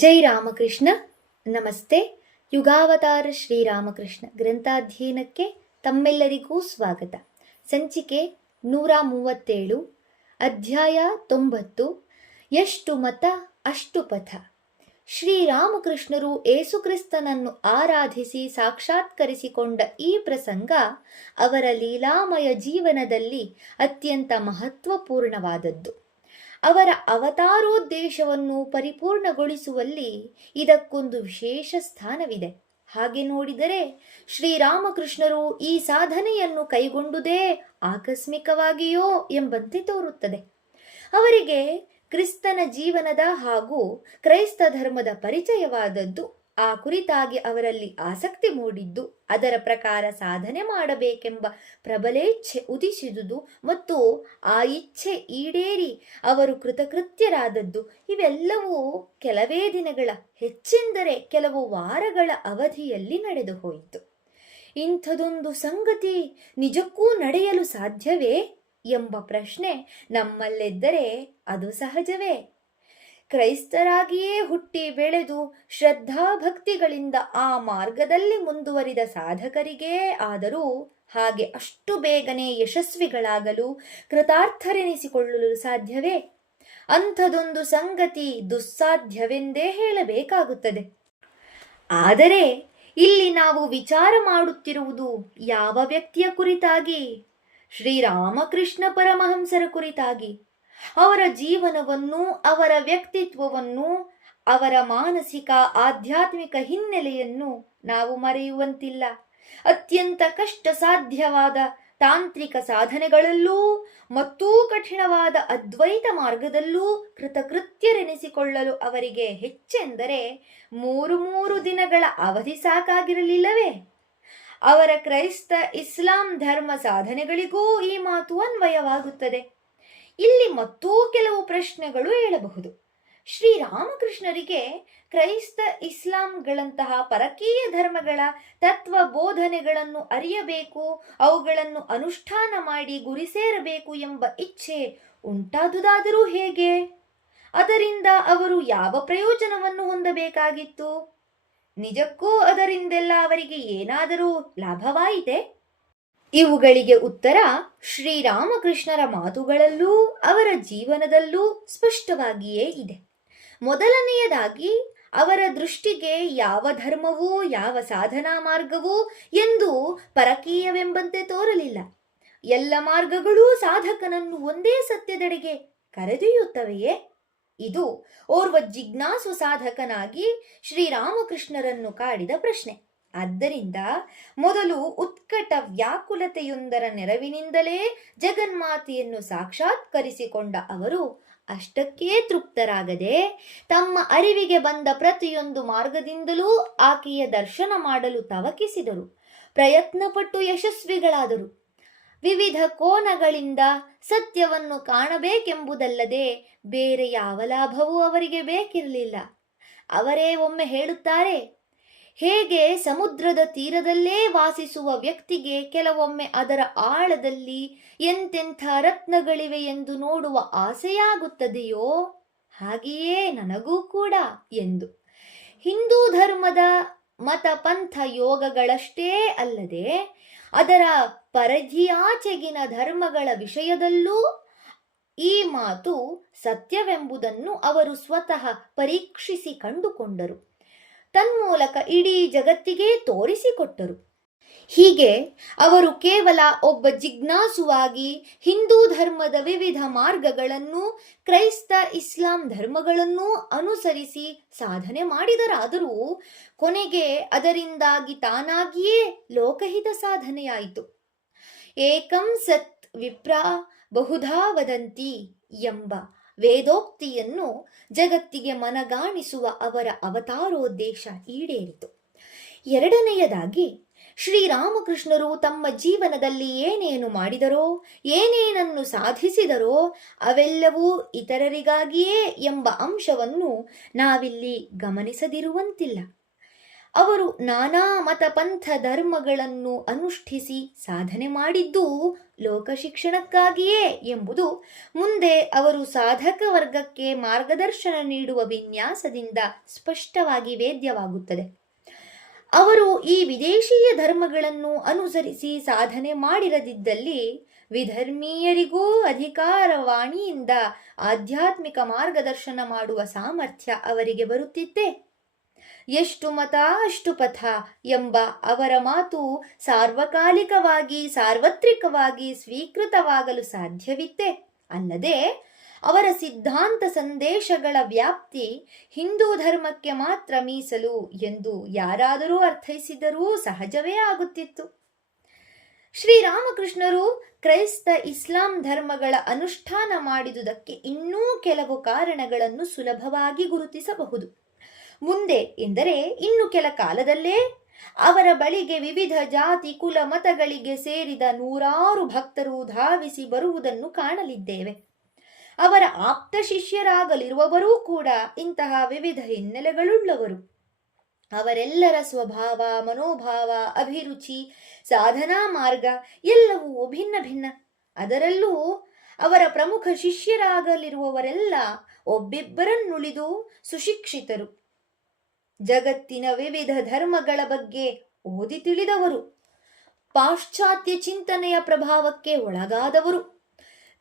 ಜೈ ರಾಮಕೃಷ್ಣ. ನಮಸ್ತೆ. ಯುಗಾವತಾರ ಶ್ರೀರಾಮಕೃಷ್ಣ ಗ್ರಂಥಾಧ್ಯಯನಕ್ಕೆ ತಮ್ಮೆಲ್ಲರಿಗೂ ಸ್ವಾಗತ. ಸಂಚಿಕೆ 137, ಅಧ್ಯಾಯ 90. ಎಷ್ಟು ಮತ ಅಷ್ಟು ಪಥ. ಶ್ರೀರಾಮಕೃಷ್ಣರು ಏಸುಕ್ರಿಸ್ತನನ್ನು ಆರಾಧಿಸಿ ಸಾಕ್ಷಾತ್ಕರಿಸಿಕೊಂಡ ಈ ಪ್ರಸಂಗ ಅವರ ಲೀಲಾಮಯ ಜೀವನದಲ್ಲಿ ಅತ್ಯಂತ ಮಹತ್ವಪೂರ್ಣವಾದದ್ದು. ಅವರ ಅವತಾರೋದ್ದೇಶವನ್ನು ಪರಿಪೂರ್ಣಗೊಳಿಸುವಲ್ಲಿ ಇದಕ್ಕೊಂದು ವಿಶೇಷ ಸ್ಥಾನವಿದೆ. ಹಾಗೆ ನೋಡಿದರೆ ಶ್ರೀರಾಮಕೃಷ್ಣರು ಈ ಸಾಧನೆಯನ್ನು ಕೈಗೊಂಡುದೇ ಆಕಸ್ಮಿಕವಾಗಿಯೋ ಎಂಬಂತೆ ತೋರುತ್ತದೆ. ಅವರಿಗೆ ಕ್ರಿಸ್ತನ ಜೀವನದ ಹಾಗೂ ಕ್ರೈಸ್ತ ಧರ್ಮದ ಪರಿಚಯವಾದದ್ದು, ಆ ಕುರಿತಾಗಿ ಅವರಲ್ಲಿ ಆಸಕ್ತಿ ಮೂಡಿದ್ದು, ಅದರ ಪ್ರಕಾರ ಸಾಧನೆ ಮಾಡಬೇಕೆಂಬ ಪ್ರಬಲೇಚ್ಛೆ ಉದಿಸಿದುದು ಮತ್ತು ಆ ಇಚ್ಛೆ ಈಡೇರಿ ಅವರು ಕೃತಕೃತ್ಯರಾದದ್ದು ಇವೆಲ್ಲವೂ ಕೆಲವೇ ದಿನಗಳ, ಹೆಚ್ಚೆಂದರೆ ಕೆಲವು ವಾರಗಳ ಅವಧಿಯಲ್ಲಿ ನಡೆದು ಹೋಯಿತು. ಇಂಥದೊಂದು ಸಂಗತಿ ನಿಜಕ್ಕೂ ನಡೆಯಲು ಸಾಧ್ಯವೇ ಎಂಬ ಪ್ರಶ್ನೆ ನಮ್ಮಲ್ಲೆದ್ದರೆ ಅದು ಸಹಜವೇ. ಕ್ರೈಸ್ತರಾಗಿಯೇ ಹುಟ್ಟಿ ಬೆಳೆದು ಶ್ರದ್ಧಾಭಕ್ತಿಗಳಿಂದ ಆ ಮಾರ್ಗದಲ್ಲಿ ಮುಂದುವರಿದ ಸಾಧಕರಿಗೇ ಆದರೂ ಹಾಗೆ ಅಷ್ಟು ಬೇಗನೆ ಯಶಸ್ವಿಗಳಾಗಲು, ಕೃತಾರ್ಥರೆನಿಸಿಕೊಳ್ಳಲು ಸಾಧ್ಯವೇ? ಅಂಥದೊಂದು ಸಂಗತಿ ದುಸ್ಸಾಧ್ಯವೆಂದೇ ಹೇಳಬೇಕಾಗುತ್ತದೆ. ಆದರೆ ಇಲ್ಲಿ ನಾವು ವಿಚಾರ ಮಾಡುತ್ತಿರುವುದು ಯಾವ ವ್ಯಕ್ತಿಯ ಕುರಿತಾಗಿ? ಶ್ರೀರಾಮಕೃಷ್ಣ ಪರಮಹಂಸರ ಕುರಿತಾಗಿ. ಅವರ ಜೀವನವನ್ನು, ಅವರ ವ್ಯಕ್ತಿತ್ವವನ್ನು, ಅವರ ಮಾನಸಿಕ ಆಧ್ಯಾತ್ಮಿಕ ಹಿನ್ನೆಲೆಯನ್ನು ನಾವು ಮರೆಯುವಂತಿಲ್ಲ. ಅತ್ಯಂತ ಕಷ್ಟ ಸಾಧ್ಯವಾದ ತಾಂತ್ರಿಕ ಸಾಧನೆಗಳಲ್ಲೂ ಮತ್ತೂ ಕಠಿಣವಾದ ಅದ್ವೈತ ಮಾರ್ಗದಲ್ಲೂ ಕೃತಕೃತ್ಯರೆನಿಸಿಕೊಳ್ಳಲು ಅವರಿಗೆ ಹೆಚ್ಚೆಂದರೆ 3 ದಿನಗಳ ಅವಧಿ ಸಾಕಾಗಿರಲಿಲ್ಲವೇ? ಅವರ ಕ್ರೈಸ್ತ ಇಸ್ಲಾಂ ಧರ್ಮ ಸಾಧನೆಗಳಿಗೂ ಈ ಮಾತು ಅನ್ವಯವಾಗುತ್ತದೆ. ಇಲ್ಲಿ ಮತ್ತೂ ಕೆಲವು ಪ್ರಶ್ನೆಗಳು ಏಳಬಹುದು. ಶ್ರೀರಾಮಕೃಷ್ಣರಿಗೆ ಕ್ರೈಸ್ತ ಇಸ್ಲಾಂಗಳಂತಹ ಪರಕೀಯ ಧರ್ಮಗಳ ತತ್ವ ಬೋಧನೆಗಳನ್ನು ಅರಿಯಬೇಕು, ಅವುಗಳನ್ನು ಅನುಷ್ಠಾನ ಮಾಡಿ ಗುರಿ ಸೇರಬೇಕು ಎಂಬ ಇಚ್ಛೆ ಉಂಟಾದುದಾದರೂ ಹೇಗೆ? ಅದರಿಂದ ಅವರು ಯಾವ ಪ್ರಯೋಜನವನ್ನು ಹೊಂದಬೇಕಾಗಿತ್ತು? ನಿಜಕ್ಕೂ ಅದರಿಂದೆಲ್ಲ ಅವರಿಗೆ ಏನಾದರೂ ಲಾಭವಾಯಿತೆ? ಇವುಗಳಿಗೆ ಉತ್ತರ ಶ್ರೀರಾಮಕೃಷ್ಣರ ಮಾತುಗಳಲ್ಲೂ ಅವರ ಜೀವನದಲ್ಲೂ ಸ್ಪಷ್ಟವಾಗಿಯೇ ಇದೆ. ಮೊದಲನೆಯದಾಗಿ, ಅವರ ದೃಷ್ಟಿಗೆ ಯಾವ ಧರ್ಮವೂ ಯಾವ ಸಾಧನಾ ಮಾರ್ಗವೂ ಎಂದು ಪರಕೀಯವೆಂಬಂತೆ ತೋರಲಿಲ್ಲ. ಎಲ್ಲ ಮಾರ್ಗಗಳೂ ಸಾಧಕನನ್ನು ಒಂದೇ ಸತ್ಯದೆಡೆಗೆ ಕರೆದೊಯ್ಯುತ್ತವೆಯೇ? ಇದು ಓರ್ವ ಜಿಜ್ಞಾಸು ಸಾಧಕನಾಗಿ ಶ್ರೀರಾಮಕೃಷ್ಣರನ್ನು ಕಾಡಿದ ಪ್ರಶ್ನೆ. ಆದ್ದರಿಂದ ಮೊದಲು ಉತ್ಕಟ ವ್ಯಾಕುಲತೆಯೊಂದರ ನೆರವಿನಿಂದಲೇ ಜಗನ್ಮಾತೆಯನ್ನು ಸಾಕ್ಷಾತ್ಕರಿಸಿಕೊಂಡ ಅವರು ಅಷ್ಟಕ್ಕೇ ತೃಪ್ತರಾಗದೆ ತಮ್ಮ ಅರಿವಿಗೆ ಬಂದ ಪ್ರತಿಯೊಂದು ಮಾರ್ಗದಿಂದಲೂ ಆಕೆಯ ದರ್ಶನ ಮಾಡಲು ತವಕಿಸಿದರು. ಪ್ರಯತ್ನಪಟ್ಟು ಯಶಸ್ವಿಗಳಾದರು. ವಿವಿಧ ಕೋನಗಳಿಂದ ಸತ್ಯವನ್ನು ಕಾಣಬೇಕೆಂಬುದಲ್ಲದೆ ಬೇರೆ ಯಾವ ಲಾಭವೂ ಅವರಿಗೆ ಬೇಕಿರಲಿಲ್ಲ. ಅವರೇ ಒಮ್ಮೆ ಹೇಳುತ್ತಾರೆ, ಹೇಗೆ ಸಮುದ್ರದ ತೀರದಲ್ಲೇ ವಾಸಿಸುವ ವ್ಯಕ್ತಿಗೆ ಕೆಲವೊಮ್ಮೆ ಅದರ ಆಳದಲ್ಲಿ ಎಂತೆಂಥ ರತ್ನಗಳಿವೆ ಎಂದು ನೋಡುವ ಆಸೆಯಾಗುತ್ತದೆಯೋ, ಹಾಗೆಯೇ ನನಗೂ ಕೂಡ ಎಂದು. ಹಿಂದೂ ಧರ್ಮದ ಮತ ಪಂಥ ಯೋಗಗಳಷ್ಟೇ ಅಲ್ಲದೆ ಅದರ ಪರಿಧಿಯಾಚೆಗಿನ ಧರ್ಮಗಳ ವಿಷಯದಲ್ಲೂ ಈ ಮಾತು ಸತ್ಯವೆಂಬುದನ್ನು ಅವರು ಸ್ವತಃ ಪರೀಕ್ಷಿಸಿ ಕಂಡುಕೊಂಡರು. ತನ್ಮೂಲಕ ಇಡೀ ಜಗತ್ತಿಗೆ ತೋರಿಸಿಕೊಟ್ಟರು. ಹೀಗೆ ಅವರು ಕೇವಲ ಒಬ್ಬ ಜಿಜ್ಞಾಸುವಾಗಿ ಹಿಂದೂ ಧರ್ಮದ ವಿವಿಧ ಮಾರ್ಗಗಳನ್ನು, ಕ್ರೈಸ್ತ ಇಸ್ಲಾಂ ಧರ್ಮಗಳನ್ನೂ ಅನುಸರಿಸಿ ಸಾಧನೆ ಮಾಡಿದರಾದರೂ ಕೊನೆಗೆ ಅದರಿಂದಾಗಿ ತಾನಾಗಿಯೇ ಲೋಕಹಿತ ಸಾಧನೆಯಾಯಿತು. ಏಕಂ ಸತ್ ವಿಪ್ರಾ ಬಹುಧಾ ವದಂತಿ ಎಂಬ ವೇದೋಕ್ತಿಯನ್ನು ಜಗತ್ತಿಗೆ ಮನಗಾಣಿಸುವ ಅವರ ಅವತಾರೋದ್ದೇಶ ಈಡೇರಿತು. ಎರಡನೆಯದಾಗಿ, ಶ್ರೀರಾಮಕೃಷ್ಣರು ತಮ್ಮ ಜೀವನದಲ್ಲಿ ಏನೇನು ಮಾಡಿದರೋ, ಏನೇನನ್ನು ಸಾಧಿಸಿದರೋ ಅವೆಲ್ಲವೂ ಇತರರಿಗಾಗಿಯೇ ಎಂಬ ಅಂಶವನ್ನು ನಾವಿಲ್ಲಿ ಗಮನಿಸದಿರುವಂತಿಲ್ಲ. ಅವರು ನಾನಾ ಮತ ಪಂಥ ಧರ್ಮಗಳನ್ನು ಅನುಷ್ಠಿಸಿ ಸಾಧನೆ ಮಾಡಿದ್ದು ಲೋಕ ಶಿಕ್ಷಣಕ್ಕಾಗಿಯೇ ಎಂಬುದು ಮುಂದೆ ಅವರು ಸಾಧಕ ವರ್ಗಕ್ಕೆ ಮಾರ್ಗದರ್ಶನ ನೀಡುವ ವಿನ್ಯಾಸದಿಂದ ಸ್ಪಷ್ಟವಾಗಿ ವೇದ್ಯವಾಗುತ್ತದೆ. ಅವರು ಈ ವಿದೇಶೀಯ ಧರ್ಮಗಳನ್ನು ಅನುಸರಿಸಿ ಸಾಧನೆ ಮಾಡಿರದಿದ್ದಲ್ಲಿ ವಿಧರ್ಮೀಯರಿಗೂ ಅಧಿಕಾರವಾಣಿಯಿಂದ ಆಧ್ಯಾತ್ಮಿಕ ಮಾರ್ಗದರ್ಶನ ಮಾಡುವ ಸಾಮರ್ಥ್ಯ ಅವರಿಗೆ ಬರುತ್ತಿತ್ತೆ. ಎಷ್ಟು ಮತ ಅಷ್ಟು ಪಥ ಎಂಬ ಅವರ ಮಾತು ಸಾರ್ವಕಾಲಿಕವಾಗಿ ಸಾರ್ವತ್ರಿಕವಾಗಿ ಸ್ವೀಕೃತವಾಗಲು ಸಾಧ್ಯವಿತ್ತೆ. ಅಲ್ಲದೆ ಅವರ ಸಿದ್ಧಾಂತ ಸಂದೇಶಗಳ ವ್ಯಾಪ್ತಿ ಹಿಂದೂ ಧರ್ಮಕ್ಕೆ ಮಾತ್ರ ಮೀಸಲು ಎಂದು ಯಾರಾದರೂ ಅರ್ಥೈಸಿದರೂ ಸಹಜವೇ ಆಗುತ್ತಿತ್ತು. ಶ್ರೀರಾಮಕೃಷ್ಣರು ಕ್ರೈಸ್ತ ಇಸ್ಲಾಂ ಧರ್ಮಗಳ ಅನುಷ್ಠಾನ ಮಾಡಿದುದಕ್ಕೆ ಇನ್ನೂ ಕೆಲವು ಕಾರಣಗಳನ್ನು ಸುಲಭವಾಗಿ ಗುರುತಿಸಬಹುದು. ಮುಂದೆ ಎಂದರೆ ಇನ್ನು ಕೆಲ ಕಾಲದಲ್ಲೇ ಅವರ ಬಳಿಗೆ ವಿವಿಧ ಜಾತಿ ಕುಲ ಮತಗಳಿಗೆ ಸೇರಿದ ನೂರಾರು ಭಕ್ತರು ಧಾವಿಸಿ ಬರುವುದನ್ನು ಕಾಣಲಿದ್ದೇವೆ. ಅವರ ಆಪ್ತ ಶಿಷ್ಯರಾಗಲಿರುವವರೂ ಕೂಡ ಇಂತಹ ವಿವಿಧ ಹಿನ್ನೆಲೆಗಳುಳ್ಳವರು. ಅವರೆಲ್ಲರ ಸ್ವಭಾವ, ಮನೋಭಾವ, ಅಭಿರುಚಿ, ಸಾಧನಾ ಮಾರ್ಗ ಎಲ್ಲವೂ ಭಿನ್ನ ಭಿನ್ನ. ಅದರಲ್ಲೂ ಅವರ ಪ್ರಮುಖ ಶಿಷ್ಯರಾಗಲಿರುವವರೆಲ್ಲ ಒಬ್ಬಿಬ್ಬರನ್ನುಳಿದು ಸುಶಿಕ್ಷಿತರು, ಜಗತ್ತಿನ ವಿವಿಧ ಧರ್ಮಗಳ ಬಗ್ಗೆ ಓದಿ ತಿಳಿದವರು, ಪಾಶ್ಚಾತ್ಯ ಚಿಂತನೆಯ ಪ್ರಭಾವಕ್ಕೆ ಒಳಗಾದವರು,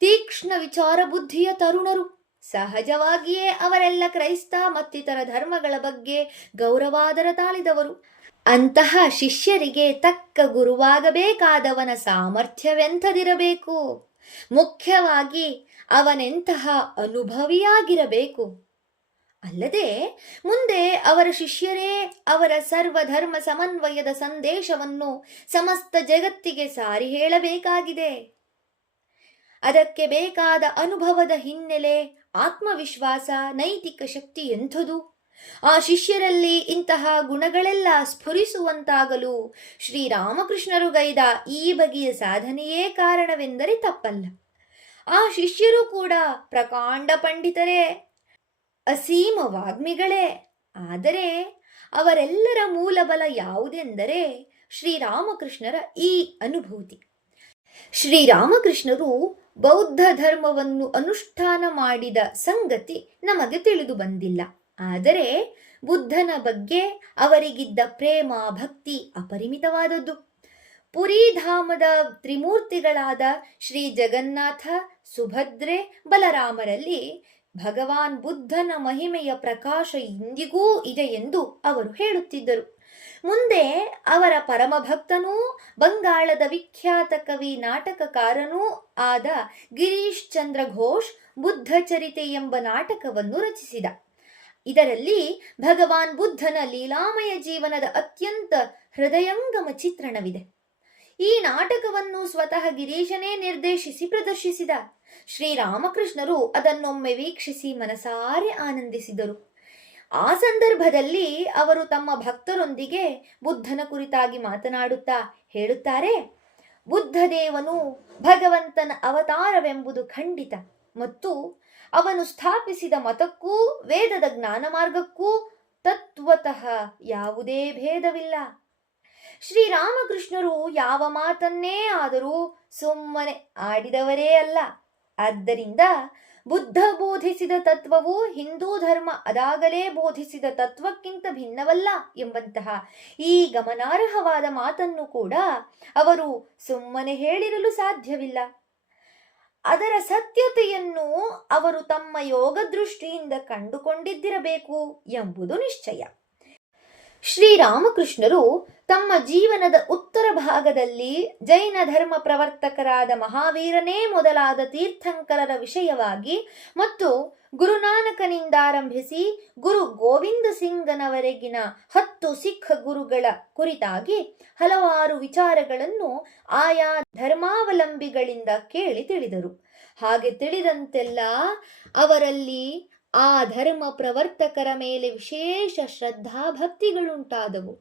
ತೀಕ್ಷ್ಣ ವಿಚಾರ ಬುದ್ಧಿಯ ತರುಣರು. ಸಹಜವಾಗಿಯೇ ಅವರೆಲ್ಲ ಕ್ರೈಸ್ತ ಮತ್ತಿತರ ಧರ್ಮಗಳ ಬಗ್ಗೆ ಗೌರವಾದರ ತಾಳಿದವರು. ಅಂತಹ ಶಿಷ್ಯರಿಗೆ ತಕ್ಕ ಗುರುವಾಗಬೇಕಾದವನ ಸಾಮರ್ಥ್ಯವೆಂಥದಿರಬೇಕು? ಮುಖ್ಯವಾಗಿ ಅವನೆಂತಹ ಅನುಭವಿಯಾಗಿರಬೇಕು. ಅಲ್ಲದೆ ಮುಂದೆ ಅವರ ಶಿಷ್ಯರೇ ಅವರ ಸರ್ವಧರ್ಮ ಸಮನ್ವಯದ ಸಂದೇಶವನ್ನು ಸಮಸ್ತ ಜಗತ್ತಿಗೆ ಸಾರಿ ಹೇಳಬೇಕಾಗಿದೆ. ಅದಕ್ಕೆ ಬೇಕಾದ ಅನುಭವದ ಹಿನ್ನೆಲೆ, ಆತ್ಮವಿಶ್ವಾಸ, ನೈತಿಕ ಶಕ್ತಿ ಎಂಥದು? ಆ ಶಿಷ್ಯರಲ್ಲಿ ಇಂತಹ ಗುಣಗಳೆಲ್ಲ ಸ್ಫುರಿಸುವಂತಾಗಲು ಶ್ರೀರಾಮಕೃಷ್ಣರು ಗೈದ ಈ ಬಗೆಯ ಸಾಧನೆಯೇ ಕಾರಣವೆಂದರೆ ತಪ್ಪಲ್ಲ. ಆ ಶಿಷ್ಯರು ಕೂಡ ಪ್ರಕಾಂಡ ಪಂಡಿತರೇ, ಅಸೀಮ ವಾಗ್ಮಿಗಳೇ. ಆದರೆ ಅವರೆಲ್ಲರ ಮೂಲಬಲ ಯಾವುದೆಂದರೆ ಶ್ರೀರಾಮಕೃಷ್ಣರ ಈ ಅನುಭೂತಿ. ಶ್ರೀರಾಮಕೃಷ್ಣರು ಬೌದ್ಧ ಧರ್ಮವನ್ನು ಅನುಷ್ಠಾನ ಮಾಡಿದ ಸಂಗತಿ ನಮಗೆ ತಿಳಿದು ಬಂದಿಲ್ಲ. ಆದರೆ ಬುದ್ಧನ ಬಗ್ಗೆ ಅವರಿಗಿದ್ದ ಪ್ರೇಮ ಭಕ್ತಿ ಅಪರಿಮಿತವಾದದ್ದು. ಪುರಿಧಾಮದ ತ್ರಿಮೂರ್ತಿಗಳಾದ ಶ್ರೀ ಜಗನ್ನಾಥ, ಸುಭದ್ರೆ, ಬಲರಾಮರಲ್ಲಿ ಭಗವಾನ್ ಬುದ್ಧನ ಮಹಿಮೆಯ ಪ್ರಕಾಶ ಇಂದಿಗೂ ಇದೆ ಎಂದು ಅವರು ಹೇಳುತ್ತಿದ್ದರು. ಮುಂದೆ ಅವರ ಪರಮಭಕ್ತನೂ ಬಂಗಾಳದ ವಿಖ್ಯಾತ ಕವಿ ನಾಟಕಕಾರನೂ ಆದ ಗಿರೀಶ್ ಚಂದ್ರ ಘೋಷ್ ಬುದ್ಧ ಚರಿತೆ ಎಂಬ ನಾಟಕವನ್ನು ರಚಿಸಿದ. ಇದರಲ್ಲಿ ಭಗವಾನ್ ಬುದ್ಧನ ಲೀಲಾಮಯ ಜೀವನದ ಅತ್ಯಂತ ಹೃದಯಂಗಮ ಚಿತ್ರಣವಿದೆ. ಈ ನಾಟಕವನ್ನು ಸ್ವತಃ ಗಿರೀಶನೇ ನಿರ್ದೇಶಿಸಿ ಪ್ರದರ್ಶಿಸಿದ. ಶ್ರೀರಾಮಕೃಷ್ಣರು ಅದನ್ನೊಮ್ಮೆ ವೀಕ್ಷಿಸಿ ಮನಸಾರೆ ಆನಂದಿಸಿದರು. ಆ ಸಂದರ್ಭದಲ್ಲಿ ಅವರು ತಮ್ಮ ಭಕ್ತರೊಂದಿಗೆ ಬುದ್ಧನ ಕುರಿತಾಗಿ ಮಾತನಾಡುತ್ತಾ ಹೇಳುತ್ತಾರೆ, ಬುದ್ಧದೇವನು ಭಗವಂತನ ಅವತಾರವೆಂಬುದು ಖಂಡಿತ ಮತ್ತು ಅವನು ಸ್ಥಾಪಿಸಿದ ಮತಕ್ಕೂ ವೇದದ ಜ್ಞಾನ ಮಾರ್ಗಕ್ಕೂ ತತ್ವತಃ ಯಾವುದೇ ಭೇದವಿಲ್ಲ. ಶ್ರೀರಾಮಕೃಷ್ಣರು ಯಾವ ಮಾತನ್ನೇ ಆದರೂ ಸುಮ್ಮನೆ ಆಡಿದವರೇ ಅಲ್ಲ. ಆದ್ದರಿಂದ ಬುದ್ಧ ಬೋಧಿಸಿದ ತತ್ವವು ಹಿಂದೂ ಧರ್ಮ ಅದಾಗಲೇ ಬೋಧಿಸಿದ ತತ್ವಕ್ಕಿಂತ ಭಿನ್ನವಲ್ಲ ಎಂಬಂತಹ ಈ ಗಮನಾರ್ಹವಾದ ಮಾತನ್ನು ಕೂಡ ಅವರು ಸುಮ್ಮನೆ ಹೇಳಿರಲು ಸಾಧ್ಯವಿಲ್ಲ. ಅದರ ಸತ್ಯತೆಯನ್ನು ಅವರು ತಮ್ಮ ಯೋಗ ದೃಷ್ಟಿಯಿಂದ ಕಂಡುಕೊಂಡಿದ್ದಿರಬೇಕು ಎಂಬುದು ನಿಶ್ಚಯ. ಶ್ರೀರಾಮಕೃಷ್ಣರು ತಮ್ಮ ಜೀವನದ ಉತ್ತರ ಭಾಗದಲ್ಲಿ ಜೈನ ಧರ್ಮ ಪ್ರವರ್ತಕರಾದ ಮಹಾವೀರನೇ ಮೊದಲಾದ ತೀರ್ಥಂಕರರ ವಿಷಯವಾಗಿ ಮತ್ತು ಗುರುನಾನಕನಿಂದಾರಂಭಿಸಿ ಗುರು ಗೋವಿಂದ ಸಿಂಗನವರೆಗಿನ 10 ಸಿಖ್ ಗುರುಗಳ ಕುರಿತಾಗಿ ಹಲವಾರು ವಿಚಾರಗಳನ್ನು ಆಯಾ ಧರ್ಮಾವಲಂಬಿಗಳಿಂದ ಕೇಳಿ ತಿಳಿದರು. ಹಾಗೆ ತಿಳಿದಂತೆಲ್ಲ ಅವರಲ್ಲಿ ಆ ಧರ್ಮ ಪ್ರವರ್ತಕರ ಮೇಲೆ ವಿಶೇಷ ಶ್ರದ್ಧಾಭಕ್ತಿಗಳುಂಟಾದವು.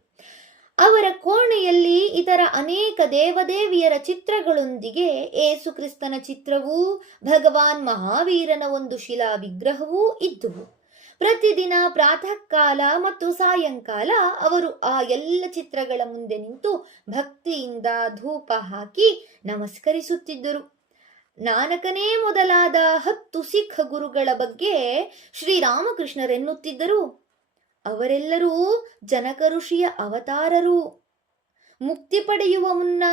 ಅವರ ಕೋಣೆಯಲ್ಲಿ ಇತರ ಅನೇಕ ದೇವದೇವಿಯರ ಚಿತ್ರಗಳೊಂದಿಗೆ ಏಸುಕ್ರಿಸ್ತನ ಚಿತ್ರವೂ ಭಗವಾನ್ ಮಹಾವೀರನ ಒಂದು ಶಿಲಾ ವಿಗ್ರಹವೂ ಇದ್ದುವು. ಪ್ರತಿದಿನ ಪ್ರಾತಃ ಕಾಲ ಮತ್ತು ಸಾಯಂಕಾಲ ಅವರು ಆ ಎಲ್ಲ ಚಿತ್ರಗಳ ಮುಂದೆ ನಿಂತು ಭಕ್ತಿಯಿಂದ ಧೂಪ ಹಾಕಿ ನಮಸ್ಕರಿಸುತ್ತಿದ್ದರು. ನಾನಕನೇ ಮೊದಲಾದ 10 ಸಿಖ್ ಗುರುಗಳ ಬಗ್ಗೆ ಶ್ರೀರಾಮಕೃಷ್ಣರೆನ್ನುತ್ತಿದ್ದರು. ಅವರೆಲ್ಲರೂ ಜನಕ ಋಷಿಯ ಅವತಾರರು. ಮುಕ್ತಿ ಪಡೆಯುವ ಮುನ್ನ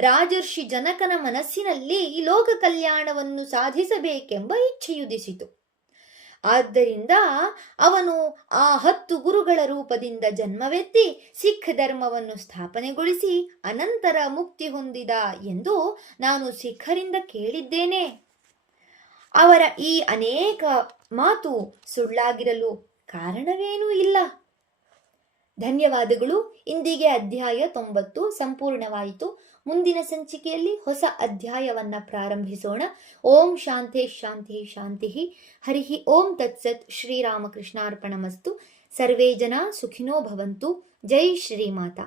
ರಾಜರ್ಷಿ ಜನಕನ ಮನಸ್ಸಿನಲ್ಲಿ ಲೋಕ ಕಲ್ಯಾಣವನ್ನು ಸಾಧಿಸಬೇಕೆಂಬ ಇಚ್ಛೆಯುದಿಸಿತು. ಆದ್ದರಿಂದ ಅವನು ಆ 10 ಗುರುಗಳ ರೂಪದಿಂದ ಜನ್ಮವೆತ್ತಿ ಸಿಖ್ ಧರ್ಮವನ್ನು ಸ್ಥಾಪನೆಗೊಳಿಸಿ ಅನಂತರ ಮುಕ್ತಿ ಹೊಂದಿದ ಎಂದು ನಾನು ಸಿಖ್ಖರಿಂದ ಕೇಳಿದ್ದೇನೆ. ಅವರ ಈ ಅನೇಕ ಮಾತು ಸುಳ್ಳಾಗಿರಲು ಕಾರಣವೇನೂ ಇಲ್ಲ. ಧನ್ಯವಾದಗಳು. ಇಂದಿಗೆ ಅಧ್ಯಾಯ 90 ಸಂಪೂರ್ಣವಾಯಿತು. ಮುಂದಿನ ಸಂಚಿಕೆಯಲ್ಲಿ ಹೊಸ ಅಧ್ಯಾಯವನ್ನ ಪ್ರಾರಂಭಿಸೋಣ. ಓಂ ಶಾಂತಿ ಶಾಂತಿ ಶಾಂತಿ. ಹರಿ ಓಂ ತತ್ಸತ್. ಶ್ರೀರಾಮಕೃಷ್ಣಾರ್ಪಣಮಸ್ತು. ಸರ್ವೇ ಜನ ಸುಖಿನೋ ಭವಂತು. ಜೈ ಶ್ರೀಮಾತಾ.